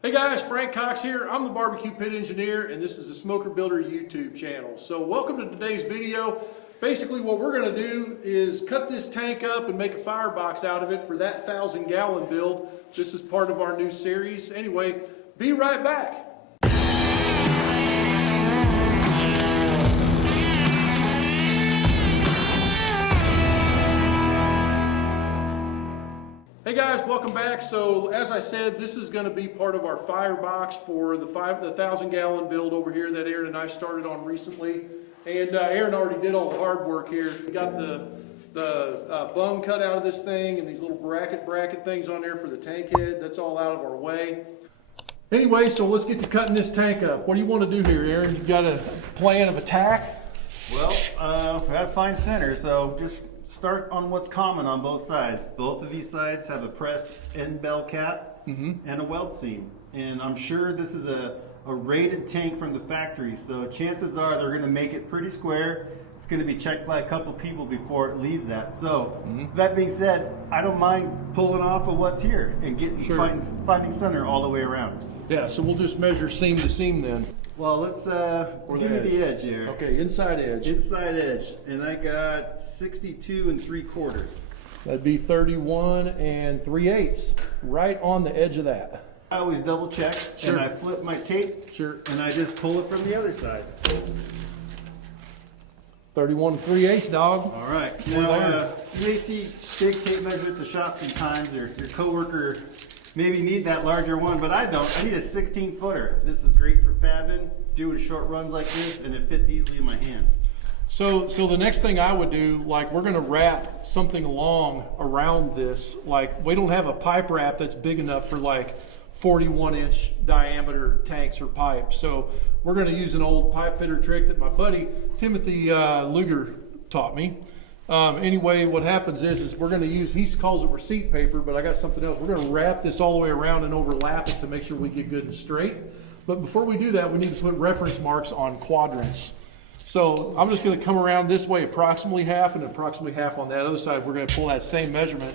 Hey guys, Frank Cox here. I'm the barbecue pit engineer and this is the Smokerbuilder YouTube channel. So welcome to today's video. Basically what we're going to do is cut this tank up and make a firebox out of it for that 1,000-gallon build. This is part of our new series. Anyway, be right back. Hey guys, welcome back. So as I said, this is going to be part of our firebox for the 1,000-gallon build over here that Aaron and I started on recently. And Aaron already did all the hard work here. We got the bung cut out of this thing and these little bracket things on there for the tank head. That's all out of our way. Anyway, so let's get to cutting this tank up. What do you want to do here, Aaron? You got a plan of attack? Well, I gotta find center, so just start on what's common on both sides. Both of these sides have a pressed end bell cap and a weld seam. And I'm sure this is a rated tank from the factory, so chances are they're gonna make it pretty square. It's gonna be checked by a couple people before it leaves that. So that being said, I don't mind pulling off of what's here and getting finding center all the way around. Yeah, so we'll just measure seam to seam then. Well, let's give me the edge here. Okay, inside edge. Inside edge, and I got 62 3/4. That'd be 31 3/8, right on the edge of that. I always double check, and I flip my tape, and I just pull it from the other side. 31 3/8, dog. All right. Now, you may see big tape measure at the shop sometimes, or your coworker maybe need that larger one, but I don't. I need a 16-footer. This is great for fabbing, doing short runs like this, and it fits easily in my hand. So the next thing I would do, like we're gonna wrap something long around this. Like we don't have a pipe wrap that's big enough for like 41-inch diameter tanks or pipes. So we're gonna use an old pipe fitter trick that my buddy Timothy Luger taught me. Anyway, what happens is we're going to use, he calls it receipt paper, but I got something else. We're going to wrap this all the way around and overlap it to make sure we get good and straight. But before we do that, we need to put reference marks on quadrants. So I'm just going to come around this way approximately half and approximately half on that other side. We're going to pull that same measurement.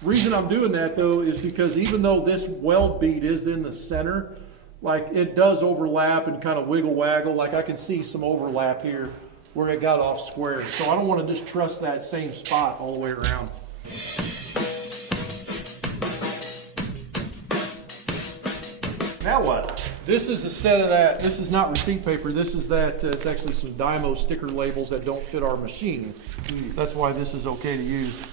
The reason I'm doing that though is because even though this weld bead is in the center, like it does overlap and kind of wiggle waggle. Like I can see some overlap here where it got off square. So I don't want to just trust that same spot all the way around. Now what? This is a set of that. This is not receipt paper. This is that, it's actually some Dymo sticker labels that don't fit our machine. That's why this is okay to use.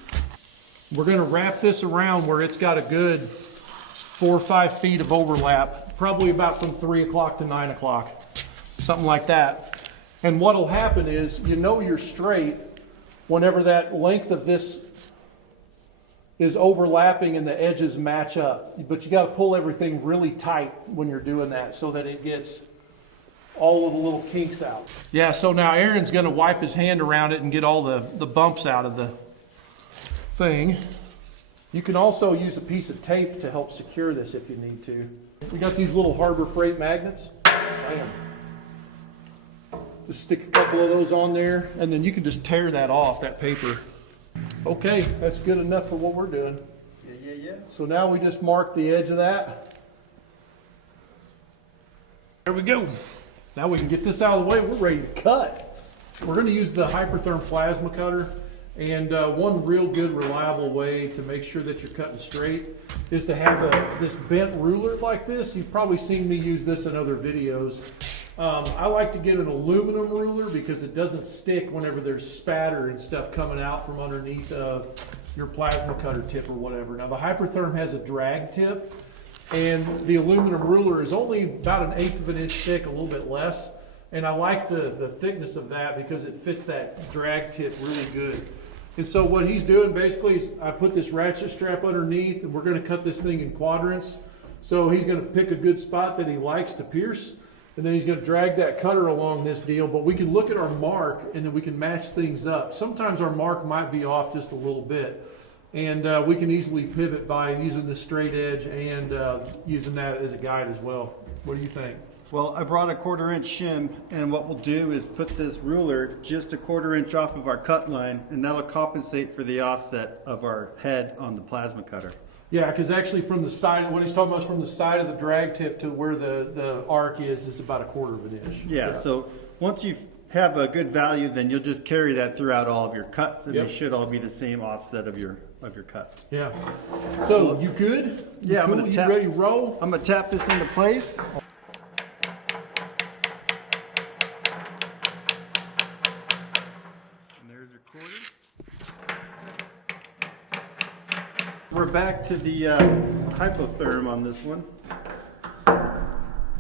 We're going to wrap this around where it's got a good 4 or 5 feet of overlap, probably about from 3 o'clock to 9 o'clock, something like that. And what'll happen is, you know you're straight whenever that length of this is overlapping and the edges match up. But you got to pull everything really tight when you're doing that so that it gets all of the little kinks out. Yeah, so now Aaron's going to wipe his hand around it and get all the bumps out of the thing. You can also use a piece of tape to help secure this if you need to. We got these little Harbor Freight magnets. Bam. Just stick a couple of those on there, and then you can just tear that off, that paper. Okay, that's good enough for what we're doing. Yeah. So now we just mark the edge of that. There we go. Now we can get this out of the way. We're ready to cut. We're going to use the Hypertherm plasma cutter. And one real good, reliable way to make sure that you're cutting straight is to have this bent ruler like this. You've probably seen me use this in other videos. I like to get an aluminum ruler because it doesn't stick whenever there's spatter and stuff coming out from underneath your plasma cutter tip or whatever. Now the Hypertherm has a drag tip, and the aluminum ruler is only about 1/8 of an inch thick, a little bit less. And I like the thickness of that because it fits that drag tip really good. And so what he's doing basically is I put this ratchet strap underneath, and we're going to cut this thing in quadrants. So he's going to pick a good spot that he likes to pierce, and then he's going to drag that cutter along this deal. But we can look at our mark, and then we can match things up. Sometimes our mark might be off just a little bit, and we can easily pivot by using the straight edge and using that as a guide as well. What do you think? Well, I brought a 1/4 inch shim, and what we'll do is put this ruler just a 1/4 inch off of our cut line, and that'll compensate for the offset of our head on the plasma cutter. Yeah, because actually from the side, what he's talking about is from the side of the drag tip to where the arc is about 1/4 of an inch. Yeah, so once you have a good value, then you'll just carry that throughout all of your cuts, and Yep. they should all be the same offset of your cut. Yeah. So you good? Yeah, I'm cool? gonna You tap. ready to roll? I'm gonna tap this into place. And there's your quarter. We're back to the hypotherm on this one.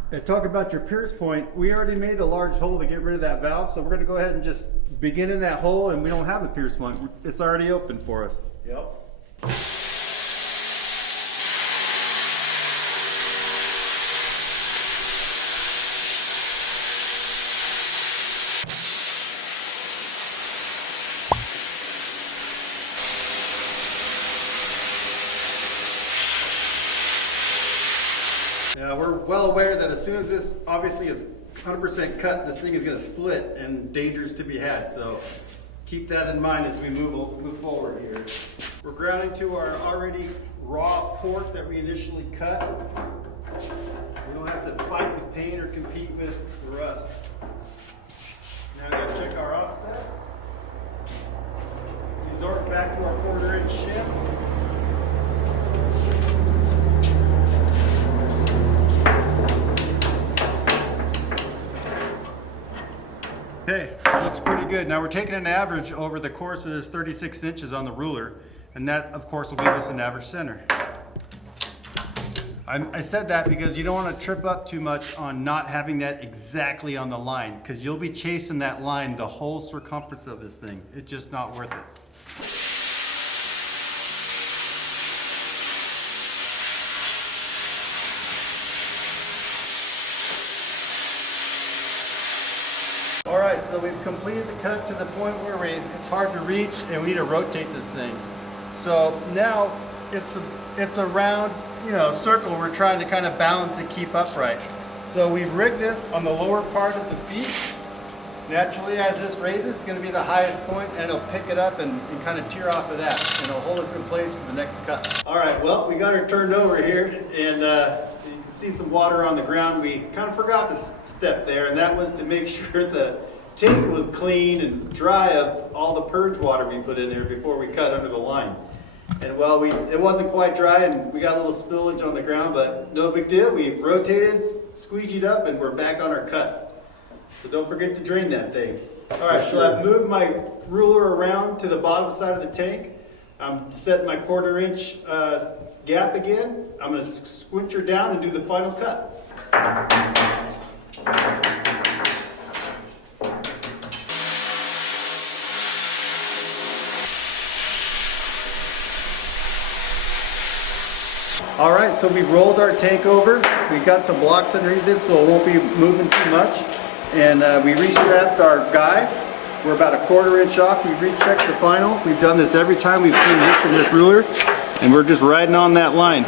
I talk about your pierce point. We already made a large hole to get rid of that valve, so we're going to go ahead and just begin in that hole, and we don't have a pierce point. It's already open for us. Yep. Yeah, we're well aware that as soon as this obviously is 100% cut, this thing is going to split and dangers to be had. So keep that in mind as we move forward here. We're grounding to our already raw pork that we initially cut. We don't have to fight with paint or compete with rust. Now we got to check our offset. Resort back to our 1/4 inch shim. Okay, looks pretty good. Now we're taking an average over the course of this 36 inches on the ruler, and that of course will give us an average center. I said that because you don't want to trip up too much on not having that exactly on the line, because you'll be chasing that line the whole circumference of this thing. It's just not worth it. All right, so we've completed the cut to the point where it's hard to reach and we need to rotate this thing. So now it's a round, circle we're trying to kind of balance and keep upright. So we've rigged this on the lower part of the feet. Naturally, as this raises, it's going to be the highest point, and it'll pick it up and kind of tear off of that, and it'll hold us in place for the next cut. All right, well, we got her turned over here, and you can see some water on the ground. We kind of forgot this step there, and that was to make sure the tank was clean and dry of all the purge water we put in there before we cut under the line. And well, it wasn't quite dry, and we got a little spillage on the ground, but no big deal. We've rotated, squeegeed up, and we're back on our cut. So don't forget to drain that thing. All right, so I've moved my ruler around to the bottom side of the tank. I'm setting my 1/4 inch gap again. I'm going to squinch her down and do the final cut. All right, so we rolled our tank over. We got some blocks underneath it so it won't be moving too much. And we restrapped our guide. We're about a 1/4 inch off. We've rechecked the final. We've done this every time we've transitioned this ruler, and we're just riding on that line.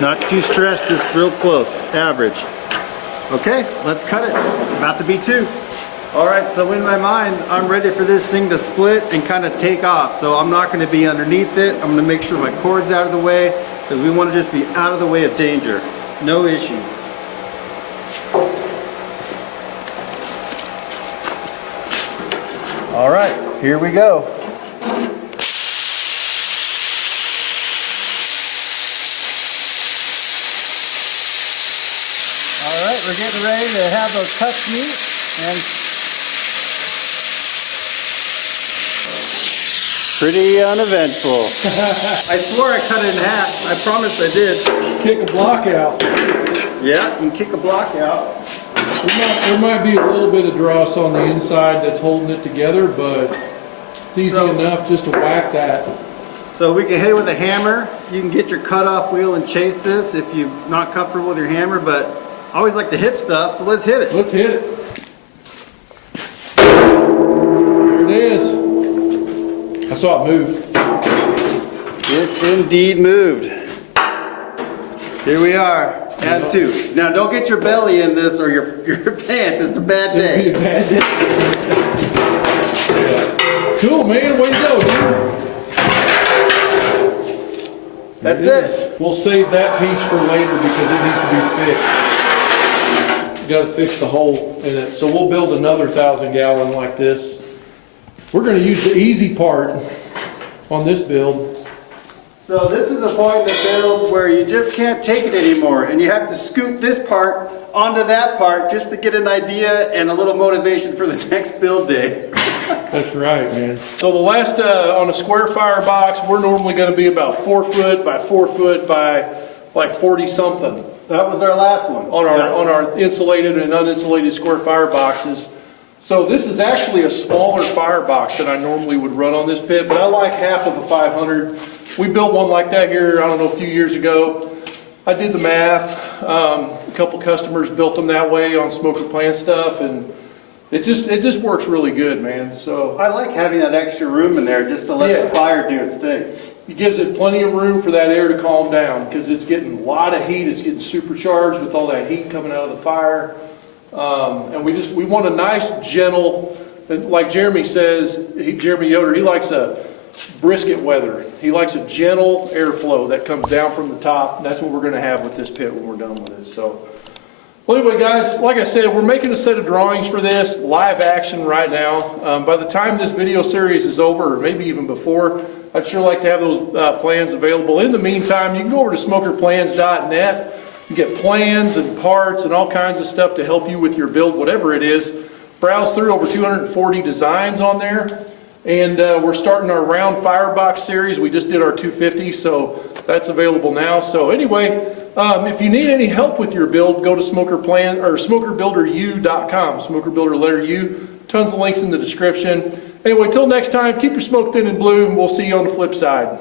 Not too stressed, just real close, average. Okay, let's cut it. About to be 2. All right, so in my mind, I'm ready for this thing to split and kind of take off. So I'm not going to be underneath it. I'm going to make sure my cord's out of the way, because we want to just be out of the way of danger. No issues. All right, here we go. All right, we're getting ready to have those cuts meet, and pretty uneventful. I swore I cut it in half. I promised I did. Kick a block out. Yeah, you can kick a block out. There might be a little bit of dross on the inside that's holding it together, but it's easy enough just to whack that. So we can hit it with a hammer. You can get your cutoff wheel and chase this if you're not comfortable with your hammer, but I always like to hit stuff, so let's hit it. Let's hit it. There it is. I saw it move. It's indeed moved. Here we are. Add 2. Now don't get your belly in this or your pants. It's a bad day. It'll be a bad day. Yeah. Cool, man. Way to go, dude. That's It is. it. We'll save that piece for later because it needs to be fixed. You gotta fix the hole in it. So we'll build another 1,000-gallon like this. We're gonna use the easy part on this build. So this is a point in the build where you just can't take it anymore, and you have to scoot this part onto that part just to get an idea and a little motivation for the next build day. That's right, man. So the last, on a square firebox, we're normally gonna be about 4 foot by 4 foot by like 40 something. That was our last one. On our insulated and uninsulated square fireboxes. So this is actually a smaller firebox than I normally would run on this pit, but I like half of a 500. We built one like that here, I don't know, a few years ago. I did the math. A couple customers built them that way on Smoker Plan stuff, and it just works really good, man. So I like having that extra room in there just to let the fire do its thing. it gives it plenty of room for that air to calm down because it's getting a lot of heat. It's getting supercharged with all that heat coming out of the fire. And we want a nice, gentle, like Jeremy says, Jeremy Yoder, he likes a brisket weather. He likes a gentle airflow that comes down from the top. And that's what we're going to have with this pit when we're done with it. So, well, anyway, guys, like I said, we're making a set of drawings for this, live action right now. By the time this video series is over, or maybe even before, I'd sure like to have those plans available. In the meantime, you can go over to smokerplans.net. You get plans and parts and all kinds of stuff to help you with your build, whatever it is. Browse through over 240 designs on there. And we're starting our round firebox series. We just did our 250, so that's available now. So anyway, if you need any help with your build, go to smokerbuilderu.com. Smokerbuilder letter U. Tons of links in the description. Anyway, till next time, keep your smoke thin and blue, and we'll see you on the flip side.